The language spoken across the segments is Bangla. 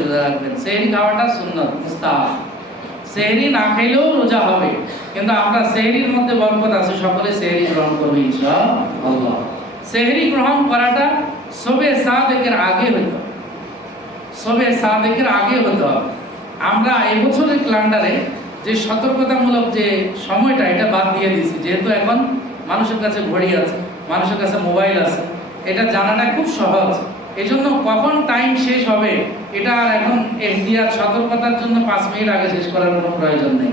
রোজা রাখবেন সেহরি খাওয়াটা না খেলেও রোজা হবে। কিন্তু আমরা মধ্যে বরকত আছে, সকলে গ্রহণ করবে ইনশাআল্লাহ গ্রহণ করাটা সবে সাদেকের আগে সবে সাদেকের আগে হতে আমরা এবছরের ক্যালেন্ডারে যে সতর্কতামূলক যে সময়টা, এটা বাদ দিয়ে দিয়েছি। যেহেতু এখন মানুষের কাছে ঘড়ি আছে, মানুষের কাছে মোবাইল আছে, এটা জানাটা খুব সহজ। এই জন্য কখন টাইম শেষ হবে, এটা আর এখন এখতিয়ার সতর্কতার জন্য পাঁচ মিনিট আগে শেষ করার কোনো প্রয়োজন নেই।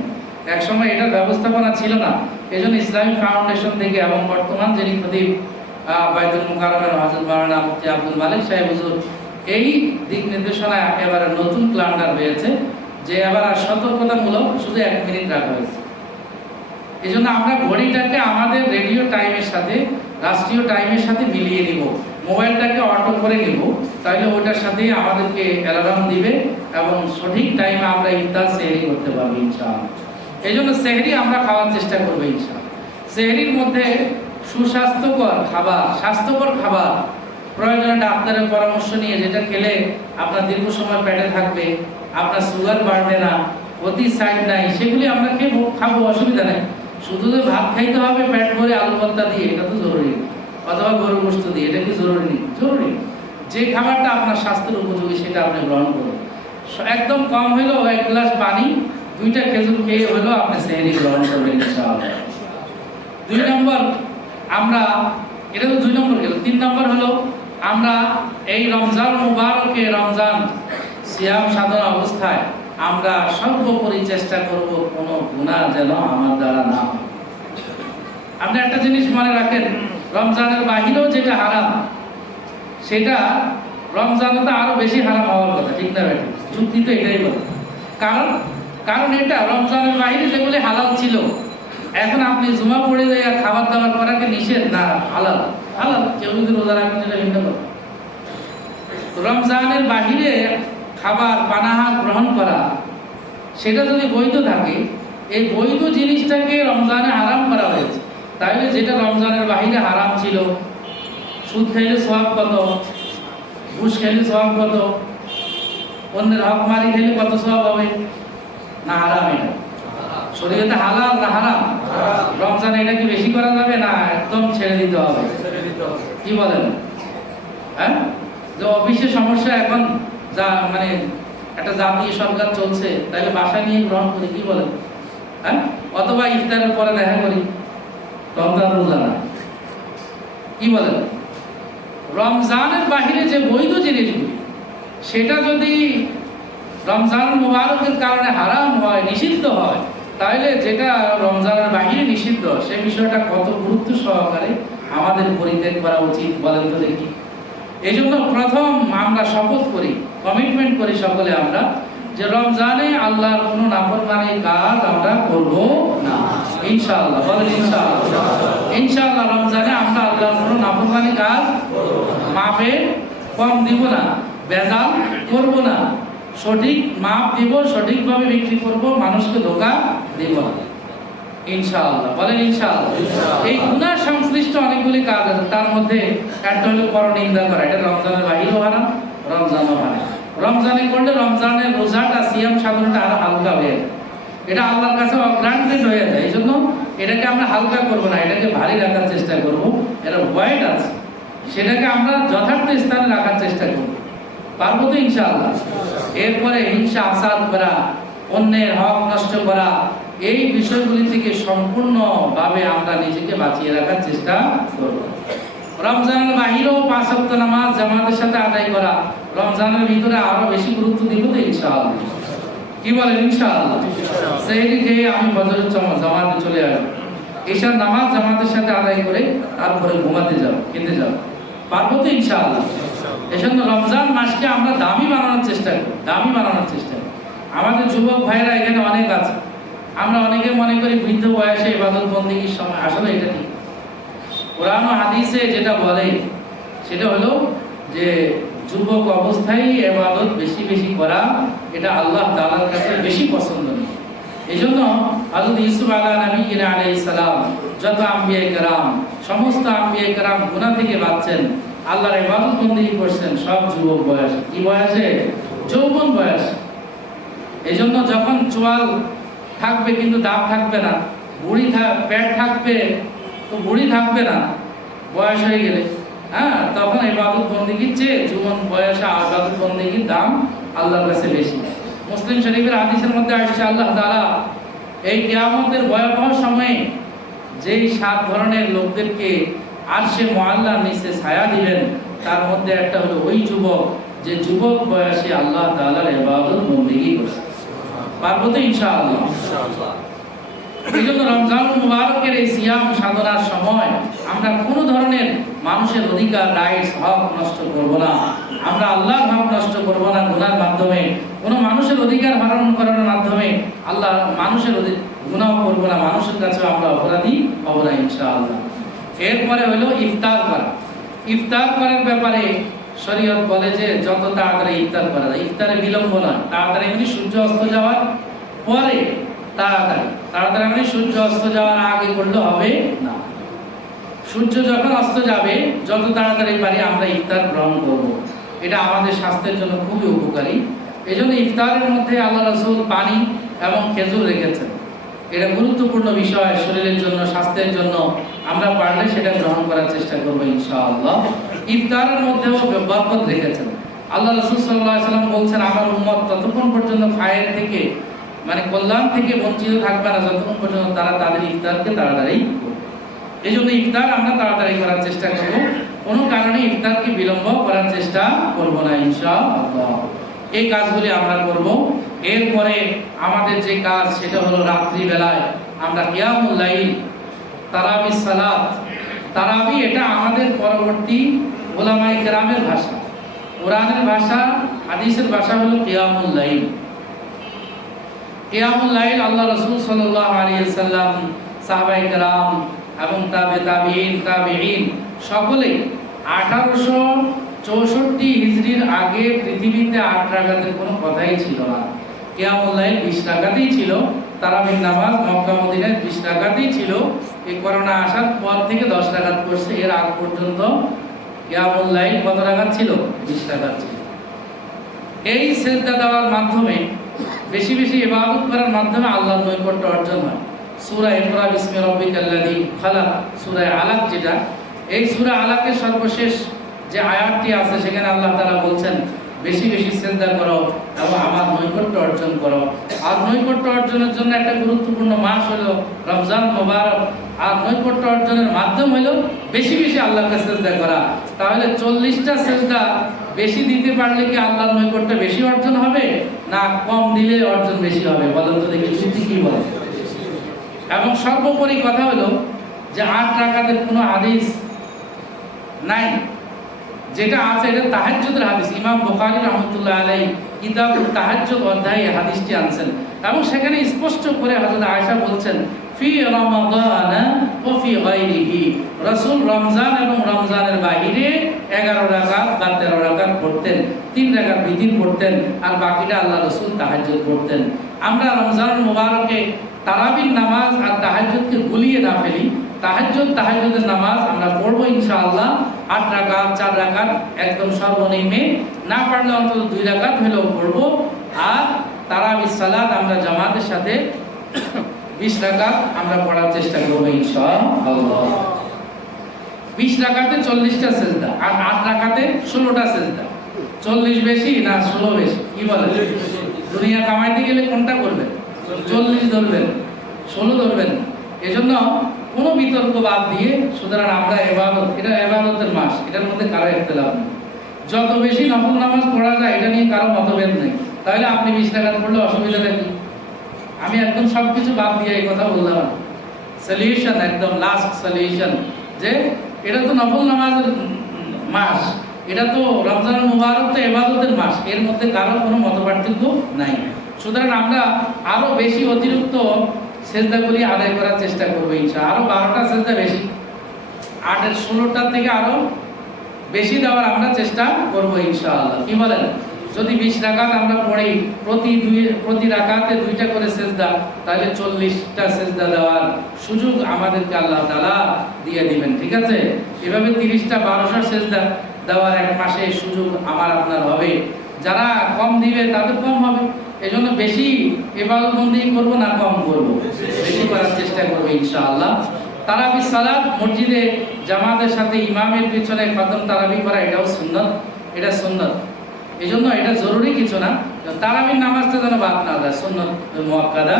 একসময় এটার ব্যবস্থাপনা ছিল না। এই জন্য ইসলামিক ফাউন্ডেশন থেকে এবং বর্তমান যিনি খতিব বাইতুল মুকাররমের হযরত মাওলানা মুফতি আব্দুল মালিক সাহেব হুজুর, এই দিক নির্দেশনা একেবারে নতুন ক্যালেন্ডার হয়েছে যে এবার আর সতর্কতামূলক শুধু এক মিনিট রাখা হয়েছে। এই জন্য আমরা ঘড়িটাকে আমাদের রেডিও টাইমের সাথে, রাষ্ট্রীয় টাইমের সাথে মিলিয়ে নিব। মোবাইলটাকে অটো করে নিব তাহলে ওটার সাথে আমাদেরকে অ্যালার্ম দিবে এবং সঠিক টাইমে আমরা ইফতার, সেহরি করতে পারব ইনশাআল্লাহ। এই জন্য সেহরি আমরা খাওয়ার চেষ্টা করব ইনশাআল্লাহ। সেহরির মধ্যে সুস্বাস্থ্যকর খাবার, স্বাস্থ্যকর খাবার প্রয়োজনে ডাক্তারের পরামর্শ নিয়ে যেটা খেলে আপনার দীর্ঘ সময় পেটে থাকবে, আপনার সুগার বাড়বে না, অতি সাইড নাই, সেগুলি আমরা খেয়ে খাব, অসুবিধা নেই। শুধু যে ভাত খাইতে হবে, পেট ভরে আলু ভর্তা দিয়ে, এটা তো জরুরি। অথবা গরু গোস্ত দিয়ে এটা কি জরুরি জরুরি। যে খাবারটা আপনার স্বাস্থ্যের উপযোগী, সেটা আপনি গ্রহণ করুন। একদম কম হইলেও এক গ্লাস পানি, দুইটা খেজুর খেয়ে হলেও আপনি সেহরি গ্রহণ করবেন দুই নম্বর, আমরা এটা তো দুই নম্বর গেল। তিন নম্বর হলো, আমরা এই রমজান মুবারকে, রমজান সিয়াম সাধনা অবস্থায় আমরা সর্বোপরি চেষ্টা করব, কোনো গুনাহ যেন আমার দ্বারা না আপনি একটা জিনিস মনে রাখেন রমজানের বাহিরেও যেটা হারাম, সেটা রমজানে তো আরও বেশি হারাম হওয়ার কথা, ঠিক না বেটি যুক্তি তো এটাই বলে। কারণ কারণ এটা, রমজানের বাহিরে যেগুলি হালাল ছিল, এখন আপনি জুমা পড়ে যায় আর খাবার দাবার করাকে নিষেধ, না, হালাল। হালাল, কেউ যদি রোজা রাখেন সেটা ভিন্ন কথা। রমজানের বাহিরে খাবার, পানাহার গ্রহণ করা, সেটা যদি বৈধ থাকে, এই বৈধ জিনিসটাকে রমজানে হারাম করা হয়েছে। তাহলে যেটা রমজানের বাহিরে হারাম ছিল, সুদ খাইলে সব কত, ঘুষ খাইলে সব কত, অন্যের হক মারি খেলে কত সব হবে? না, হারাম শরীরে হালাল না হারাম? রমজান এটা কি বেশি করা যাবে না একদম ছেড়ে দিতে হবে? কি বলেন? হ্যাঁ? যে অফিসে সমস্যা এখন যা মানে একটা জাতীয় সরকার চলছে তাহলে বাসা নিয়ে গ্রহণ করি, কি বলেন? হ্যাঁ? অথবা ইফতারের পরে দেখা করি। রমজান রোজা না। কি বলেন? রমজানের বাহিরে যে বৈধ জিনিসগুলি, সেটা যদি রমজান মুবারকের কারণে হারাম হয়, নিষিদ্ধ হয় তাহলে যেটা রমজানের বাহিরে নিষিদ্ধ, সে বিষয়টা কত গুরুত্ব সহকারে আমাদের পরিত্যাগ করা উচিত বলেন তো দেখি। এই জন্য প্রথম আমরা শপথ করি কমিটমেন্ট করি সকলে আমরা যে রমজানে আল্লাহর কোনো নাফরমানি কাজ আমরা করব না। ইনশাআল্লাহ বলেন ইনশাআল্লাহ। ইনশাআল্লাহ রমজানে আমরা আল্লাহর কোনো নাফরমানি কাজ মাপে কম দিব না বেজাল করব না। সঠিক মাপ দিব সঠিকভাবে বিক্রি করব মানুষকে ধোকা দিব না। ইনশাআল্লাহ বলেন ইনশাআল্লাহ। এই গুনাহ সংশ্লিষ্ট অনেকগুলি কাজ আছে তার মধ্যে একটা হলো পরনিন্দা করা এটা রমজানের বাহিরেও হারাম রমজানও হারাম। রমজানে করলে রমজানের রোজাটা, সিয়াম সাধনটা আরও হালকা হয়ে যায়। এটা আল্লাহর কাছে অগ্রান্টেড হয়ে যায়। এই জন্য এটাকে আমরা হালকা করব না, এটাকে ভারী রাখার চেষ্টা করব। এটা ওয়াইড আছে, সেটাকে আমরা যথার্থ স্থানে রাখার চেষ্টা করব। পারব তো ইনশাআল্লাহ? এরপরে হিংসা, আসাদ করা, অন্যের হক নষ্ট করা, এই বিষয়গুলি থেকে সম্পূর্ণভাবে আমরা নিজেকে বাঁচিয়ে রাখার চেষ্টা করব। রমজানের বাহিরেও পাঁচ ওয়াক্ত নামাজ জামাতের সাথে আদায় করা রমজানের ভিতরে আরও বেশি গুরুত্ব দিব তো ইনশাআল্লাহ। কি বলেন ইনশাআল্লাহ? সেই আমি জামাতে চলে আসব। নামাজ জামাতের সাথে আদায় করে তারপরে ঘুমাতে যাব খেতে যাব। পারব তো ইনশাআল্লাহ? এজন্য রমজান মাসকে আমরা দামি বানানোর চেষ্টা করি দামি বানানোর চেষ্টা করি। আমাদের যুবক ভাইরা এখানে অনেক আছে। আমরা অনেকে মনে করি বৃদ্ধ বয়সে ইবাদত বন্দীর সময় আসলে এটা ঠিক। কোরআন হাদিসে যেটা বলে সেটা হলো যে যুবক অবস্থায় এবাদত বেশি বেশি করা, এটা আল্লাহ তালার কাছে বেশি পছন্দ এই জন্য হজরত ইউসুফ আলা নবীন আলাই সালাম, যত আম্বিয়া কারাম, সমস্ত আম্বিয়া কারাম গুণা থেকে বাঁচছেন, আল্লাহর এবাদত বন্দী করছেন, সব যুবক বয়স। কি বয়সে? যৌবন বয়স। এই জন্য যখন চোয়াল থাকবে কিন্তু দাঁত থাকবে না, বুড়ি থাক প্যাট থাকবে, তো বুড়ি থাকবে না, বয়স হয়ে গেলে। হ্যাঁ তখন ইবাদত বন্দীগীর চেয়ে যুবন বয়সে ইবাদত বন্দীগীর দাম আল্লাহর কাছে বেশি। মুসলিম শরীফের হাদিসের মধ্যে আসছে, আল্লাহ তাআলা এই কিয়ামতের ভয়াবহ সময়ে যেই সাত ধরনের লোকদেরকে আর সে মোয়াল্লার নিচে ছায়া দিবেন, তার মধ্যে একটা হলো ওই যুবক, যে যুবক বয়সে আল্লাহ তাআলার ইবাদত বন্দেগী করছে। পারব তো ইনশাআল্লাহ। এই জন্য রমজান মুবারকের এই সিয়াম সাধনার সময় আমরা কোনো ধরনের মানুষের অধিকার, রাইটস, হক নষ্ট করব না। আমরা আল্লাহর হক নষ্ট করব না গুনার মাধ্যমে। কোনো মানুষের অধিকার হরণ করার মাধ্যমে আল্লাহ মানুষের গুনাহ করব না। মানুষের কাছে আমরা অপরাধী হব না ইনশাআল্লাহ। এরপরে হলো ইফতার করা। ইফতার করার ব্যাপারে শরীয়ত বলে যে যত তাড়াতাড়ি ইফতার করা যায়। ইফতারে বিলম্ব না তাড়াতাড়ি মানে সূর্য অস্ত যাওয়ার পরে তাড়াতাড়ি। তাড়াতাড়ি মানে সূর্য অস্ত যাওয়ার আগে করলে হবে না। সূর্য যখন অস্ত যাবে, যত তাড়াতাড়ি পারি আমরা ইফতার গ্রহণ করব। এটা আমাদের স্বাস্থ্যের জন্য খুবই উপকারী। এই জন্য ইফতারের মধ্যে আল্লাহ রসুল পানি এবং খেজুর রেখেছেন। এটা গুরুত্বপূর্ণ বিষয় শরীরের জন্য, স্বাস্থ্যের জন্য। আমরা পারলে সেটা গ্রহণ করার চেষ্টা করব ইনশাআল্লাহ। ইফতারের মধ্যেও বরকত রেখেছেন। আল্লাহ রসুল সাল্লাহ সাল্লাম বলছেন, আমার উম্মত ততক্ষণ পর্যন্ত খায়ের থেকে মানে কল্যাণ থেকে বঞ্চিত থাকবে না যতক্ষণ পর্যন্ত তারা তাদের ইফতারকে তাড়াতাড়ি এই জন্য ইফতার আমরা তাড়াতাড়ি করার চেষ্টা করব। কোনো কারণে ইফতারকে বিলম্ব করার চেষ্টা করব না, ইনশাআল্লাহ। এই কাজগুলি আমরা করব। এরপরে আমাদের যে কাজ, সেটা হলো রাত্রিবেলায় আমরা কিয়ামুল লাইল, তারাবি সালাত। তারাবি এটা আমাদের পরবর্তী ওলামাই কেরামের ভাষা। কোরআনের ভাষা, হাদিসের ভাষা হলো কিয়ামুল লাইল। কিয়ামুল লাইল আল্লাহ রাসূল সাল্লাল্লাহু আলাইহি সাল্লাম সাহাবায়ে কেরাম এবং তাবে তাবিঈন তাবিঈন সকলেই 1864 হিজরির আগে পৃথিবীতে আট রাকাতের কোনো কথাই ছিল না। কিয়ামুল লাইল 20 রাকাতেই ছিল, তারাবির নামাজ মক্কা, মদিনায় 20 রাকাতেই ছিল। এই করোনা আসার পর থেকে 10 রাকাত করছে এর আগ পর্যন্ত কিয়ামুল লাইল কত রাকাত ছিল? 20 রাকাত ছিল। এই সেজদা দেওয়ার মাধ্যমে বেশি বেশি ইবাদত করার মাধ্যমে আল্লাহর নৈকট্য অর্জন হয়। সূরা ইকরা বিসমি রাব্বিকাল্লাযী খালাক, সূরা আলাক যেটা। এই সূরা আলাকের সর্বশেষ যে আয়াতটি আছে, সেখানে আল্লাহ তাআলা বলছেন, বেশি বেশি সেজদা করো এবং আমার নৈকট্য অর্জন করো। আর নৈকট্য অর্জনের জন্য একটা গুরুত্বপূর্ণ মাস হলো রমজান মোবারক। আর নৈকট্য অর্জনের মাধ্যম হলো বেশি বেশি আল্লাহকে সেজদা করা। তাহলে চল্লিশটা সেজদা বেশি দিতে পারলে কি আল্লাহর নৈকট্য বেশি অর্জন হবে? না, কম দিলে অর্জন বেশি হবে। বলেন তো দেখি যুক্তি কি বলে? এবং সর্বোপরি কথা হলো যে আট রাকাতের কোনো হাদিস নাই। যেটা আছে এটা তাহাজ্জুদের হাদিস। ইমাম বুখারী রহমতুল্লাহ আলাই কিতাব তাহাজ্জুদ অধ্যায়ে হাদিসটি আনছেন। এবং সেখানে স্পষ্ট করে হযরত আয়েশা বলছেন, ফি রমাদান ও ফি গায়রিহি। রাসূল রমজান এবং রমজানের বাইরে 11 রাকাত বা 13 রাকাত পড়তেন, তিন রাকাত বিতির পড়তেন, আর বাকিটা আল্লাহ রাসূল তাহাজ্জুদ পড়তেন আমরা রমজান মুবারকে তারাবির নামাজ আর তাহাজ্জুদকে গুলিয়ে না ফেলি। তাহাজ্জুদ, তাহাজ্জুদের নামাজ আমরা পড়ব ইনশাআল্লাহ। আট রাকাত, চার রাকাত একদম সর্বনিম্নে। না পারলে অন্তত দুই রাকাত হলেও পড়ব। আর তারাবির সালাত আমরা জামাতের সাথে বিশ রাকাত আমরা পড়ার চেষ্টা করব ইনশাআল্লাহ। বিশ রাকাতে চল্লিশটা সেজদা আর আট রাকাতে ষোলোটা সেজদা। চল্লিশ বেশি না ষোলো বেশি? কি বলে? দুনিয়া কামাইতে গেলে কোনটা করবেন? চল্লিশ ধরবেন, ষোলো ধরবেন। এজন্য কোনো বিতর্ক বাদ দিয়ে সুতরাং আমরা এবাদত, এটা এবাদতের মাস, এটার মধ্যে কারও ইখতিলাফ নেই। যত বেশি নফল নামাজ পড়া যায়, এটা নিয়ে কারও মতভেদ নেই। তাহলে আপনি বিশ টাকা পড়লে অসুবিধাটা কি? আমি একদম সব কিছু বাদ দিয়ে এই কথা বললাম। সলিউশন একদম লাস্ট সলিউশন যে এটা তো নফল নামাজের মাস। এটা তো রমজান মুবারক তো এবাদতের মাস। এর মধ্যে কারও কোনো মতপার্থক্য নাই। সুতরাং আমরা আরও বেশি অতিরিক্ত সেজদাগুলি আদায় করার চেষ্টা করব ইনশা আরও বারোটা সেজদা বেশি। আটের ষোলোটার থেকে আরও বেশি দেওয়ার আমরা চেষ্টা করব ইনশাআল্লাহ। কি বলেন? যদি বিশ রাকাত আমরা পড়ি, প্রতি দুই প্রতি রাকাতে দুইটা করে সেজদা, তাহলে চল্লিশটা সেজদা দেওয়ার সুযোগ আমাদেরকে আল্লাহ তালা দিয়ে দিবেন, ঠিক আছে? এভাবে তিরিশটা, বারোশো সেজদা দেওয়ার এক মাসে সুযোগ আমার আপনার হবে। যারা কম দিবে, তাদের কম হবে। এই জন্য বেশি এবার এবাদতবন্দি করব না, কম করব। বেশি করার চেষ্টা করব, ইনশাআল্লাহ। তারাবি সালাত, মসজিদে জামাতের সাথে ইমামের পিছনে খতম তারাবি করা, এটাও সুন্নত। এটা সুন্নত। এই জন্য এটা জরুরি কিছু না। তারাবির নামাজটা যেন বাদ না যায় সুন্নত, মুয়াক্কাদা।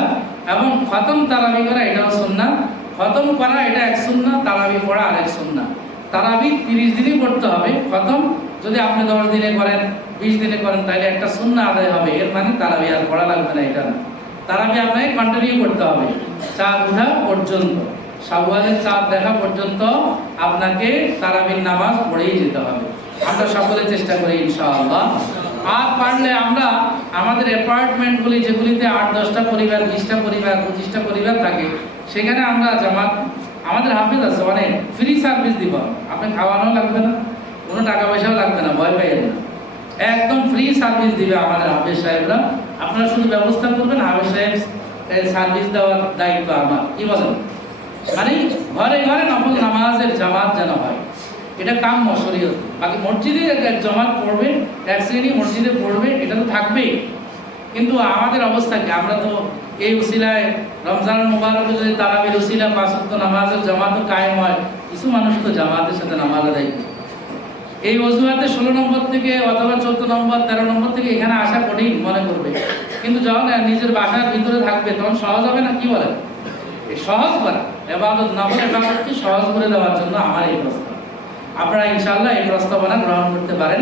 এবং খতম তারাবি করা এটাও সুন্নাত খতম করা এটা এক সুন্নাত তারাবি পড়া আরেক সুন্নাত তারাবি তিরিশ দিনই পড়তে হবে, খতম। যদি আপনি দশ দিনে করেন, বিশ দিনে করেন, তাহলে একটা সুন্না আদায় হবে। এর মানে তারাবি আর পড়া লাগবে না এটা না। তারাবি আপনাকে কন্টিনিউ করতে হবে। চাঁদ উঠা পর্যন্ত। শাওয়ালের চাঁদ দেখা পর্যন্ত আপনাকে তারাবির নামাজ পড়েই যেতে হবে। আমরা সকলে চেষ্টা করি ইনশাআল্লাহ। আর পারলে আমরা আমাদের অ্যাপার্টমেন্টগুলি যেগুলিতে আট, দশটা পরিবার, বিশটা পরিবার, পঁচিশটা পরিবার থাকে, সেখানে আমরা জামাত, আমাদের হাফিজ আছে মানে ফ্রি সার্ভিস দিব। আপনি খাওয়ানো লাগবে না, কোনো টাকা পয়সাও লাগবে না, ভয় পাইয়েন না। একদম ফ্রি সার্ভিস দিবে আমাদের হাফিজ সাহেবরা। আপনারা শুধু ব্যবস্থা করবেন, হাফিজ সাহেব সার্ভিস দেওয়ার দায়িত্ব আমার। কি বলেন? মানে ঘরে ঘরে নফল নামাজের জামাত যেন হয়। এটা কাম শরীয়ত। বাকি মসজিদে জামাত পড়বে, এক শ্রেণি মসজিদে পড়বে, এটা তো থাকবেই। কিন্তু আমাদের অবস্থা কি? আমরা তো এই উসিলায় রমজান মুবারকে যদি তারাবির উসিলা পাঁচ ওয়াক্ত নামাজের জামাতও কায়েম হয়, কিছু মানুষ তো জামাতের সাথে নামাজ করে। এই অজুহাতে ষোলো নম্বর থেকে অথবা চোদ্দ নম্বর, তেরো নম্বর থেকে এখানে আসা কঠিন মনে করবে। কিন্তু যখন নিজের বাসার ভিতরে থাকবে, তখন সহজ হবে না? কি বলে? সহজ করা। এবার নফল এবাদতকে সহজ করে দেওয়ার জন্য আমার এই প্রস্তাব। আপনারা ইনশাল্লাহ এই প্রস্তাবনা গ্রহণ করতে পারেন।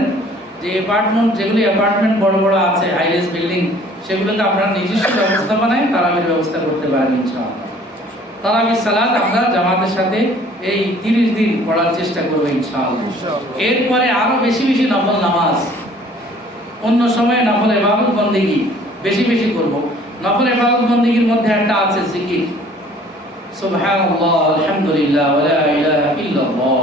যে অ্যাপার্টমেন্ট যেগুলি অ্যাপার্টমেন্ট বড় বড় আছে হাইরেস বিল্ডিং সেগুলোতে আপনারা নিজস্ব ব্যবস্থাপনায় তারাবির ব্যবস্থা করতে পারেন ইনশাআল্লাহ। তারাবির সালাত আমরা জামাতের সাথে এই তিরিশ দিন পড়ার চেষ্টা করব ইনশাআল্লাহ। এরপরে আরও বেশি বেশি নফল নামাজ অন্য সময়ে নফল এবাদত বন্দিগি বেশি বেশি করব। নফল এবাদত বন্দিগির মধ্যে একটা আছে জিকির। সুবহানাল্লাহ আলহামদুলিল্লাহ ওয়া লা ইলাহা ইল্লাল্লাহ।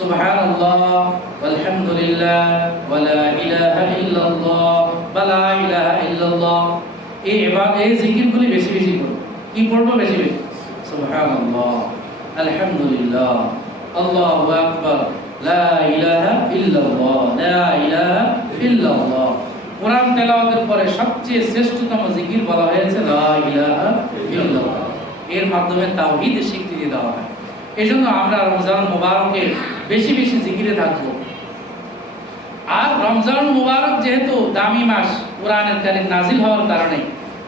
সুবহানাল্লাহ, আলহামদুলিল্লাহ, ওয়া লা ইলাহা ইল্লাল্লাহ, বা লা ইলাহা ইল্লাল্লাহ। এই ইবাদত এই জিকিরগুলি বেশি বেশি করব কি পড়ব বেশি বেশি? সুবহানাল্লাহ, আলহামদুলিল্লাহ, আল্লাহু আকবার, লা ইলাহা ইল্লাল্লাহ, লা ইলাহা ইল্লাল্লাহ। কোরআন তেলাওয়াতের পরে সবচেয়ে শ্রেষ্ঠতম জিকির বলা হয়েছে, লা ইলাহা ইল্লাল্লাহ। এর মাধ্যমে তাওহীদের স্বীকৃতি দেওয়া হয়। এই জন্য আমরা রমজান মুবারকে বেশি বেশি জিকিরে থাকব। আর রমজান মুবারক যেহেতু দামি মাস, কোরআনের কারিম নাজিল হওয়ার কারণে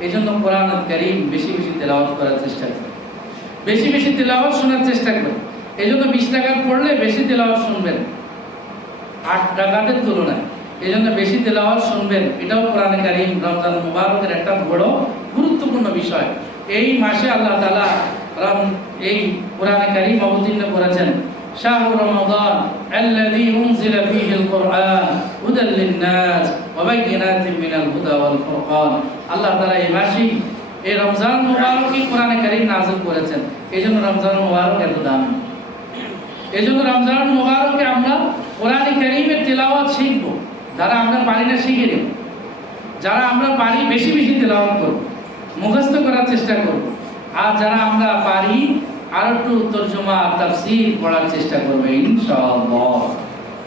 এই জন্য কোরআনের কারিম বেশি বেশি তেলাওয়াত করার চেষ্টা করি। বেশি বেশি তেলাওয়াত শোনার চেষ্টা করি। এই জন্য বিশ টাকা পড়লে বেশি তেলাওয়াত শুনবেন। আট টাকাতের তুলনায়। এই জন্য বেশি তেলাওয়াত শুনবেন। এটাও কোরআনে কারিম রমজান মুবারকের একটা বড় গুরুত্বপূর্ণ বিষয়। এই মাসে আল্লাহ তালা এই কোরআনে কারিম অবতীর্ণ করেছেন। শাহরু রমাদান الذي أنزل فيه القرآن هدى للناس وبينات من الهدى والفرقان আল্লাহ তাআলা এই মাসে এই রমজান মুবারকই কোরআনে কারিম নাযিল করেছেন এই জন্য রমজান মুবারক এত দামি এই জন্য রমজান মুবারকে আমরা কোরআন কারিমের তেলাওয়াত শিখবো যারা আমরা পারি না শিখে নেব যারা আমরা পারি বেশি বেশি তেলাওয়াত করব মুখস্থ করার চেষ্টা করব আর যারা আমরা পারি আর একটু তর্জমা তাফসীর পড়ার চেষ্টা করবে, ইনশাআল্লাহ।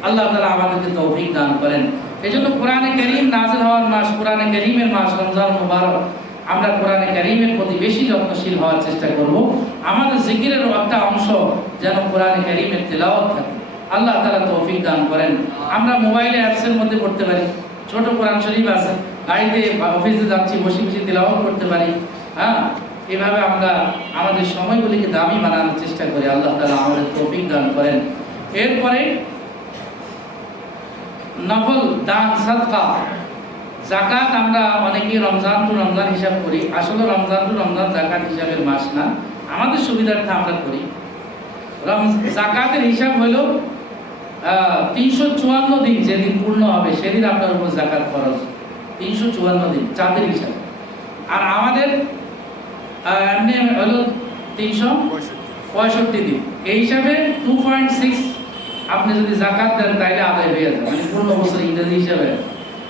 আল্লাহ তাআলা আমাদেরকে তৌফিক দান করেন। এই জন্য কোরআনে কারীম নাযিল হওয়ার মাস, কোরআনে কারীমের মাস, রমজান মুবারক। আমরা কোরআনে কারীমের প্রতি বেশি যত্নশীল হওয়ার চেষ্টা করব। আমাদের জিকিরের একটা অংশ যেন কোরআনে কারীমের তেলাওয়াত থাকে। আল্লাহ তাআলা তৌফিক দান করেন। আমরা মোবাইলে অ্যাপসের মধ্যে পড়তে পারি। ছোট কোরআন শরীফ আছে। গাড়িতে অফিসে যাচ্ছি, বসে বসে তেলাওয়াত করতে পারি। হ্যাঁ? এভাবে আমরা আমাদের সময়গুলিকে দামি বানানোর চেষ্টা করি। আল্লাহ তাআলা আমাদের তৌফিক দান করেন। এরপরে নফল দান, সাদকা। জাকাত আমরা অনেকেই রমজান টু রমজান হিসাব করি। আসলে রমজান টু রমজান জাকাত হিসাবের মাস না। আমাদের সুবিধার্থে আমরা করি। জাকাতের হিসাব হলো তিনশো চুয়ান্ন দিন যেদিন পূর্ণ হবে, সেদিন আপনার উপর জাকাত খরচ তিনশো চুয়ান্ন দিন, চাঁদের হিসাব। আর আমাদের এমনি হলো তিনশো পঁয়ষট্টি দিন। এই হিসাবে টু পয়েন্ট সিক্স আপনি যদি জাকাত দেন তাইলে আদায় হয়ে যাবে মানে পূর্ণ বছর ইংরেজি হিসাবে।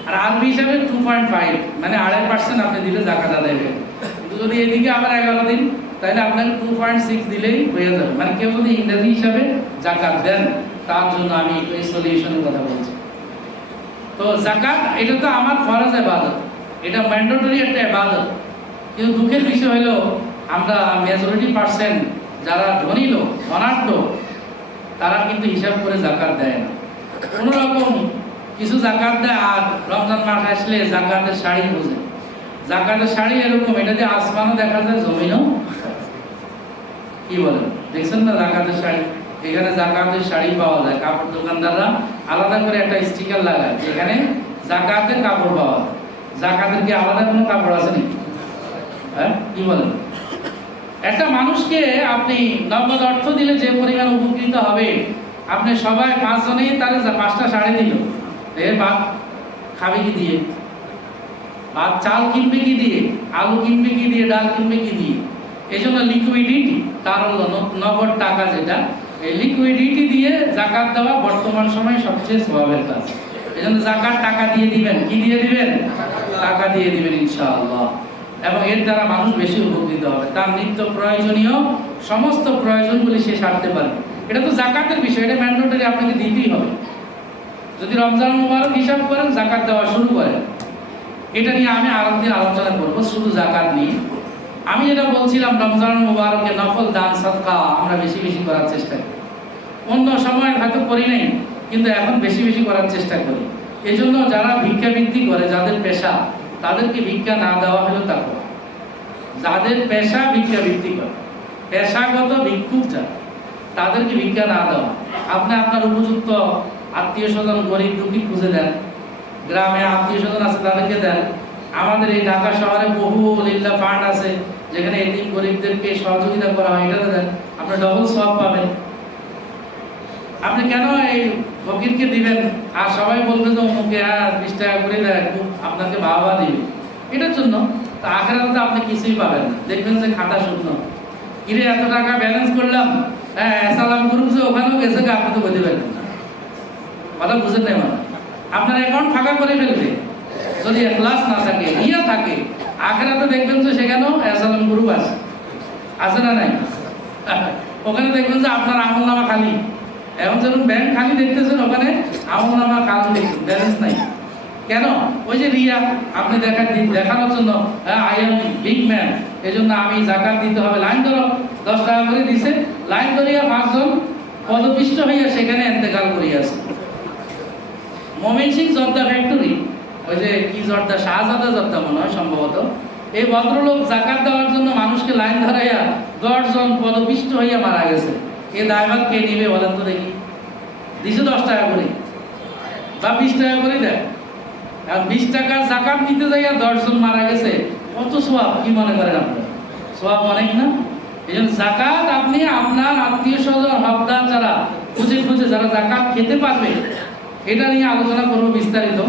আর আরবি হিসাবে টু পয়েন্ট ফাইভ মানে আড়াই পার্সেন্ট আপনি দিলে জাকাত আদায় হয়ে কিন্তু যদি এদিকে আবার এগারো দিন তাহলে আপনাকে টু পয়েন্ট সিক্স দিলেই হয়ে যাবে। মানে কেউ যদি ইংরেজি হিসাবে জাকাত দেন, তার জন্য আমি সলিউশনের কথা বলছি। তো জাকাত, এটা তো আমার ফরজ ইবাদত। এটা ম্যান্ডেটরি একটা ইবাদত। কিন্তু দুঃখের বিষয় হলো, আমরা মেজরিটি পার্সেন্ট যারা ধনী লোক, ধনাঢ্য, তারা কিন্তু হিসাব করে জাকাত দেয় না। কোনো রকম কিছু জাকাত দেয়, আর রমজান মাস আসলে জাকাতের শাড়ি বোঝে। জাকাতের শাড়ি এরকম, এটা দিয়ে আসমানও দেখা যায়, জমিনও কি বলেন? দেখছেন না জাকাতের শাড়ি? এখানে জাকাতের শাড়ি পাওয়া যায়। কাপড় দোকানদাররা আলাদা করে একটা স্টিকার লাগায় এখানে জাকাতের কাপড় পাওয়া যায়। জাকাতের কি আলাদা কোনো কাপড় আছে নাকি? হ্যাঁ? একটা মানুষকে আপনি নগদ অর্থ দিলে যে পরিমাণ উপকৃত হবে, আপনি সবাই পাঁচজনেই তারে পাঁচটা শাড়ি দিল। এ খাবে কি দিয়ে? আর চাল কিনবে কি দিয়ে? আলু কিনবে কি দিয়ে? ডাল কিনবে কি দিয়ে? এই জন্য লিকুইডিটি তার হলো নগদ টাকা যেটা, এই লিকুইডিটি দিয়ে জাকাত দেওয়া বর্তমান সময়ে সবচেয়ে স্বভাবের কাজ। এই জন্য জাকাত টাকা দিয়ে দিবেন। কি দিয়ে দিবেন? টাকা দিয়ে দিবেন ইনশাআল্লাহ। এবং এর দ্বারা মানুষ বেশি উপকৃত হবে। তার নিত্য প্রয়োজনীয় সমস্ত প্রয়োজনগুলি সে সারতে পারবে। এটা তো জাকাতের বিষয়, এটা ম্যান্ডেটরি আপনাকে দিতেই হবে। যদি রমজান মুবারক হিসাব করেন, জাকাত দেওয়া শুরু করেন। এটা নিয়ে আমি আরও দিন আলোচনা করব, শুধু জাকাত নিয়ে। আমি যেটা বলছিলাম, রমজান মুবারকে নফল দান, সদকা আমরা বেশি বেশি করার চেষ্টা করি। অন্য সময় হয়তো করি নাই, কিন্তু এখন বেশি বেশি করার চেষ্টা করি। এই জন্য যারা ভিক্ষাবৃত্তি করে, যাদের পেশা তাদেরকে ভিক্ষা না দেওয়া হলো তা যাদের পেশা ভিক্ষাবৃত্তি করে, পেশাগত ভিক্ষুক যারা, তাদেরকে ভিক্ষা না দেওয়া। আপনি আপনার উপযুক্ত আত্মীয় স্বজন, গরিব দুঃখী খুঁজে দেন, গ্রামে আত্মীয় স্বজন আছে তাদেরকে দেন। আমাদের এই ঢাকা শহরে বহু লিল্লা ফান্ড আছে, যেখানে এতিম গরিবদেরকে সহযোগিতা করা হয়, এটাতে দেন। আপনি ডবল সব পাবেন। আপনি কেন এই ফকিরকে দিবেন? আর সবাই বলবে যে অমুকে আর বিশ টাকা করে দেয় আপনাকে বাবা দিবে। এটার জন্য তা আখেরাতে আপনি কিছুই পাবেন না। দেখবেন যে খাতা শূন্য। কিরে, এত টাকা ব্যালেন্স করলাম? হ্যাঁ সালাম গ্রুপ যে ওখানেও গেছে আপনি তো বলতে পারবেন না। কথা বুঝেন নাই মানে আপনার অ্যাকাউন্ট ফাঁকা করে ফেলবে। যদি ক্লাস না থাকে, ইয়া থাকে, আখেরাতে দেখবেন যে সেখানেও অ্যাসালাম গ্রুপ আছে। আছে না নাই? ওখানে দেখবেন যে আপনার আমল নামা খালি। এখন যখন ব্যাংক খালি দেখতেছেন, ওখানে আমল নামা খালি দেখবেন ব্যালেন্স নাই। কেন? ওই যে রিয়া, আপনি দেখা দেখানোর জন্য আই এম বিগ ম্যান এই জন্য আমি জাকাত দিতে হবে। লাইন ধরো, দশ টাকা করে দিছে। লাইন ধরিয়া পাঁচজন পদপিষ্ট হইয়া সেখানে এন্তেকাল করিয়াছে। মমিন সিং জর্দা ফ্যাক্টরি ওই যে কি জর্দা? শাহজাদা জর্দা মনে হয় সম্ভবত। এই ভদ্রলোক জাকাত দেওয়ার জন্য মানুষকে লাইন ধরাইয়া দশজন পদপিষ্ট হইয়া মারা গেছে। এ দায়ভাগ কে নিবে বলেন তো দেখি। দিছে দশ টাকা করে। বা বিশ টাকা করে দেয়। আর বিশ টাকার জাকাত নিতে যাইয়া দশজন মারা গেছে, কত সোয়াব? কি মনে করেন আপনারা? সোয়াব অনেক না? এই জন্য জাকাত আপনি, আপনার আত্মীয় স্বজন, হকদার যারা, খুঁজে খুঁজে যারা জাকাত খেতে পারবে, এটা নিয়ে আলোচনা করব বিস্তারিত।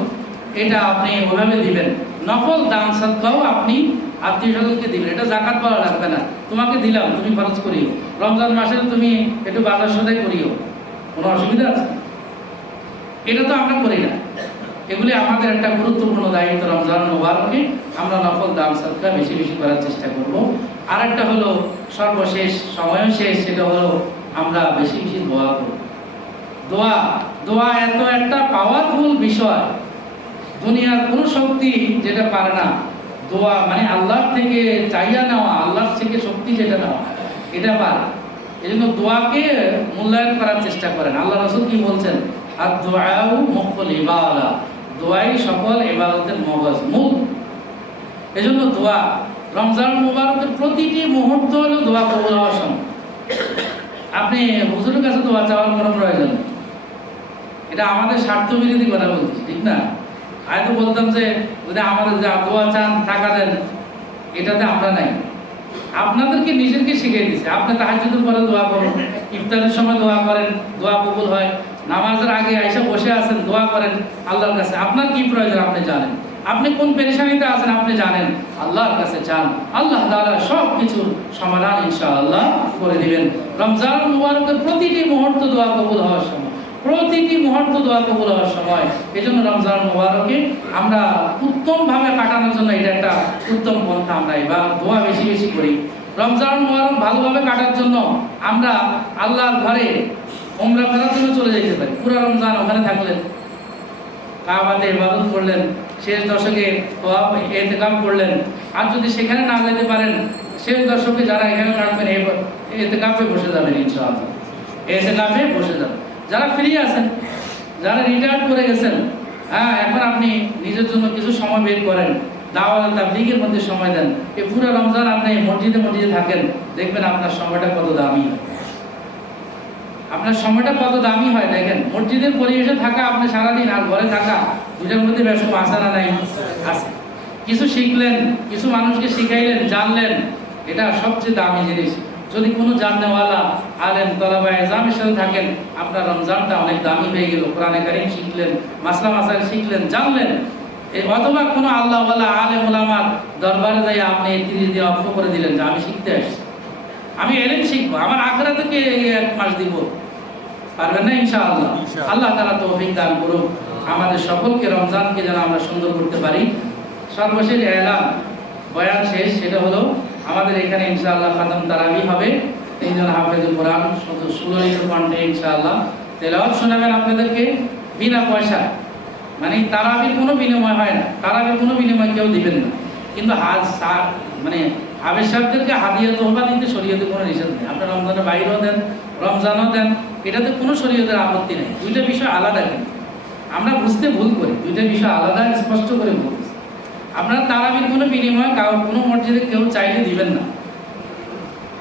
এটা আপনি ওভাবে দিবেন। নফল দান সৎকাও আপনি আত্মীয় স্বজনকে দিবেন। এটা জাকাত পাওয়া লাগবে না। তোমাকে দিলাম, তুমি খরচ করিও। রমজান মাসে তুমি একটু বাজার সদাই করিও। কোনো অসুবিধা আছে? এটা তো আমরা করি না। এগুলি আমাদের একটা গুরুত্বপূর্ণ দায়িত্ব রমজান মোবারকে। আমরা নফল দান সৎকা বেশি বেশি করার চেষ্টা করব। আর একটা হলো সর্বশেষ, সময়ও শেষ, সেটা হলো আমরা বেশি বেশি দোয়া করব। দোয়া দোয়া এত একটা পাওয়ারফুল বিষয়। দুনিয়ার কোনো শক্তি যেটা পারে না দোয়া মানে আল্লাহর থেকে চাইয়া নেওয়া, আল্লাহর থেকে শক্তি যেটা নেওয়া, এটা পারে এই জন্য দোয়াকে মূল্যায়ন করার চেষ্টা করেন। আল্লাহ রসুল কি বলছেন? আর দোয়াও মকল ইবাদা। দোয়াই সকল ইবাদতের মগজ, মূল। এই জন্য দোয়া, রমজান মুবারকের প্রতিটি মুহূর্ত হলো দোয়া কবুল হওয়ার সময়। আপনি হুজুরের কাছে দোয়া চাওয়ার কোনো প্রয়োজন? এটা আমাদের স্বার্থ বিরোধী কথা বলছি, ঠিক না? আমি তো বলতাম যে যদি আমাদের যা দোয়া চান টাকা দেন, এটাতে আমরা নাই। আপনাদেরকে নিজেকে শিখিয়ে দিছে। আপনি তাহাজ্জুদের পরে দোয়া করুন, ইফতারের সময় দোয়া করেন, দোয়া কবুল হয়। নামাজের আগে আইসা বসে আছেন, দোয়া করেন আল্লাহর কাছে। আপনার কি প্রয়োজন আপনি জানেন। আপনি কোন পেরেশানিতে আছেন আপনি জানেন। আল্লাহর কাছে চান। আল্লাহ তাআলা সব কিছুর সমাধান ইনশাআল্লাহ করে দিবেন। রমজান মুবারকের প্রতিটি মুহূর্ত দোয়া কবুল হওয়ার সময়। প্রতিটি মুহূর্ত দোয়া কবুল হওয়ার সময়। এই জন্য রমজান মুবারকে আমরা উত্তমভাবে কাটানোর জন্য এটা একটা উত্তম পন্থা আমরা এবার দোয়া বেশি বেশি করি। রমজান মুবারক ভালোভাবে কাটার জন্য আমরা আল্লাহর ঘরে ওমরা করার জন্য চলে যেতে পারি। পুরো রমজান ওখানে থাকলেন। কাবাতে ইবাদত করলেন। শেষ দশকে এতেকাম করলেন। আর যদি সেখানে না যেতে পারেন, শেষ দশকে যারা এখানে থাকবেন এতেকাপে বসে যাবেন ইনশাআল্লাহ। এতেকাপে বসে যাবেন। যারা ফ্রি আছেন, যারা রিটায়ার করে গেছেন হ্যাঁ এখন আপনি নিজের জন্য কিছু সময় বের করেন। দাওয়াত, তাবলিগের মধ্যে সময় দেন। এই পুরো রমজান আপনি মসজিদে মসজিদে থাকেন, দেখবেন আপনার সময়টা কত দামি আপনার সময়টা কত দামি হয়, দেখেন। মসজিদের পরিবেশে থাকা, আপনি সারাদিন আর ঘরে থাকা দুটার মধ্যে বেশ আসা না নাই? আছে। কিছু শিখলেন, কিছু মানুষকে শিখাইলেন, জানলেন, এটা সবচেয়ে দামি জিনিস। যদি কোনো জাননেওয়ালা আলেম তলাবা এজামের সাথে থাকেন আপনার রমজানটা অনেক দামি হয়ে গেল। কোরআনে কারিম শিখলেন মাসলা মাসাইল শিখলেন জানলেন। এই অথবা কোনো আল্লাহওয়ালা আলেম ওলামার দরবারে যাই আপনি তিরিশ দিন অক্ষ করে দিলেন যে আমি শিখতে আসছি। আমি এলেম শিখব আমার আখড়া থেকে এই এক মাস দিব। পারবেন না ইনশাআল্লাহ? ইনশাআল্লাহ। আল্লাহ তারা তৌফিক দান করুক। আমাদের সকলকে রমজানকে যেন আমরা সুন্দর করতে পারি। সর্বশেষ এলাম বয়ান শেষ সেটা হলো আমাদের এখানে ইনশাআল্লাহ খাতাম তারাবি হবে। তিনজন হাফেজুল কোরআন সুললিত কণ্ঠে ইনশাআল্লাহ তেলাওয়াত শোনাবেন আপনাদেরকে বিনা পয়সা মানে তারাবির কোনো বিনিময় হয় না। তারাবির কোনো বিনিময় কেউ দিবেন না। কিন্তু হাজ মানে হাবের সাহেবদেরকে হাদিয়া তোহবা দিতে শরীয়তে কোনো নিষেধ নেই। আপনার রমজানের বাইরেও দেন, রমজানও দেন, এটাতে কোনো শরীয়তের আপত্তি নেই। দুইটা বিষয় আলাদা কিন্তু। আমরা বুঝতে ভুল করি। দুইটা বিষয় আলাদা, স্পষ্ট করে বলছি। আপনার তারাবির কোনো বিনিময় কাউ কোনো মসজিদে কেউ চাইলে দিবেন না।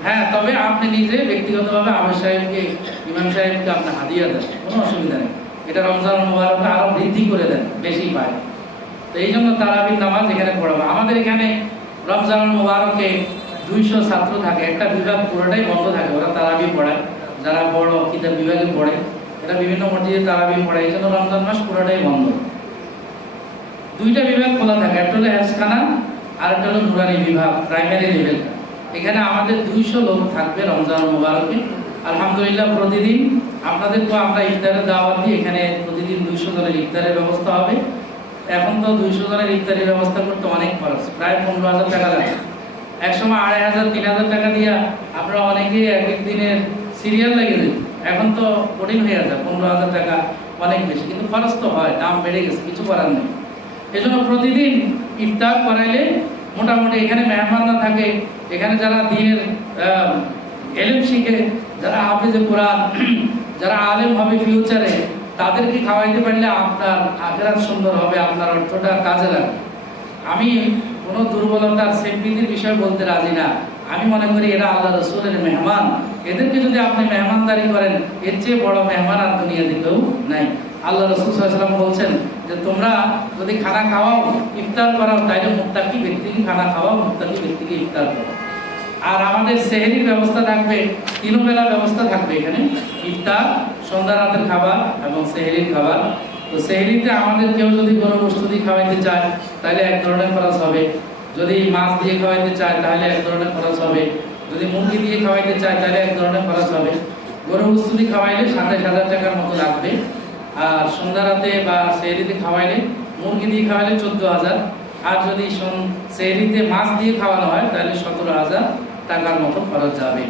হ্যাঁ তবে আপনি নিজে ব্যক্তিগতভাবে আমের সাহেবকে, ইমাম সাহেবকে আপনি হাদিয়া দেন, কোনো অসুবিধা নেই। এটা রমজান মোবারকটা আরও বৃদ্ধি করে দেন, বেশি পায়। তো এই জন্য তারাবির নামাজ এখানে পড়াবে আমাদের এখানে রমজান মোবারকে দুইশো ছাত্র থাকে, একটা বিভাগ পুরোটাই বন্ধ থাকে, ওরা তারাবি পড়ায় যারা বড় কিতাব বিভাগে পড়ে, এটা বিভিন্ন মসজিদে তারাবি পড়ে, এই জন্য রমজান মাস পুরোটাই বন্ধ। দুইটা বিভাগ খোলা থাকে, একটা হলো হ্যাজখানা আর একটা হলো নুরানি বিভাগ প্রাইমারি লেভেলটা এখানে আমাদের দুইশো লোক থাকবে রমজান মোবারকে। আলহামদুলিল্লাহ প্রতিদিন আপনাদেরকেও আমরা ইফতারের দাওয়াত দিই এখানে প্রতিদিন দুইশো জনের ইফতারের ব্যবস্থা হবে। এখন তো দুইশো জনের ইফতারের ব্যবস্থা করতে অনেক খরচ, প্রায় পনেরো হাজার টাকা লাগে। এক সময় আড়াই হাজার, তিন হাজার টাকা দিয়ে আমরা অনেকে এক এক দিনের সিরিয়াল লাগিয়ে দিই এখন তো কঠিন হয়ে যায় পনেরো হাজার টাকা অনেক বেশি, কিন্তু খরচ তো হয়, দাম বেড়ে গেছে, কিছু করার নেই। এজন্য প্রতিদিন ইফতার করাইলে মোটামুটি এখানে মেহমানরা থাকে, এখানে যারা দিনের এলেম শিখে, যারা হাফেজে কোরআন, যারা আলেম হবে ফিউচারে তাদেরকে খাওয়াইতে পারলে আপনার আখেরাত সুন্দর হবে, আপনার অর্থটা কাজে লাগবে। আমি কোনো দুর্বলতার সেফটিদের বিষয় বলতে রাজি না। আমি মনে করি এরা আল্লাহ রসুলের মেহমান। এদেরকে যদি আপনি মেহমানদারি করেন, এর চেয়ে বড় মেহমান আর দুনিয়াতে কেউ নাই। আল্লাহ রসুল সাল্লাম বলছেন যে তোমরা যদি খানা খাওয়াও, ইফতার করাও, তাইলে মুক্তাকি ব্যক্তিকে খানা খাওয়াও মুক্তাকি ব্যক্তিকে ইফতার করো আর আমাদের সেহেরির ব্যবস্থা থাকবে তিন বেলা ব্যবস্থা থাকবে এখানে, ইফতার, সন্ধ্যা রাতের খাবার এবং সেহেরির খাবার। তো সেহেরিতে আমাদের কেউ যদি কোনো বস্তু দিয়ে খাওয়াইতে চায় তাহলে এক ধরনের খরচ হবে। যদি মাছ দিয়ে খাওয়াইতে চায় তাহলে এক ধরনের খরচ হবে। যদি মুরগি দিয়ে খাওয়াইতে চায় তাহলে এক ধরনের খরচ হবে। গরু বস্তু দিয়ে খাওয়াইলে সাতাশ হাজার টাকার মতো লাগবে। আর সন্ধ্যা রাতে বা সেহরিতে খাওয়াইলে, মুরগি দিয়ে খাওয়াইলে চোদ্দ হাজার। আর যদি সেহরিতে মাছ দিয়ে খাওয়ানো হয়, তাহলে সতেরো হাজার টাকার মতো খরচ যাবে।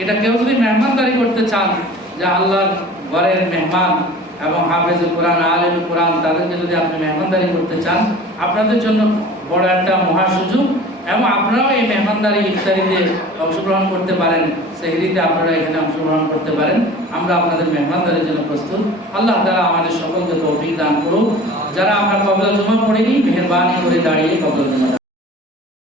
এটা কেউ যদি মেহমানদারি করতে চান, যে আল্লাহর ঘরের মেহমান এবং হাফেজুল কোরআন আলেম কোরআন, তাদেরকে যদি আপনি মেহমানদারি করতে চান, আপনাদের জন্য বড় একটা মহা সুযোগ। এবং আপনারাও এই মেহমানদারি ইফতারিতে অংশগ্রহণ করতে পারেন, সেহরিতে আপনারা এখানে অংশগ্রহণ করতে পারেন। আমরা আপনাদের মেহমানদারির জন্য প্রস্তুত। আল্লাহ তারা আমাদের সকলকে তৌফিক দান করুক। যারা আমরা কবলা জমা পড়িনি, মেহরবানি করে দাঁড়িয়ে কবলা জমা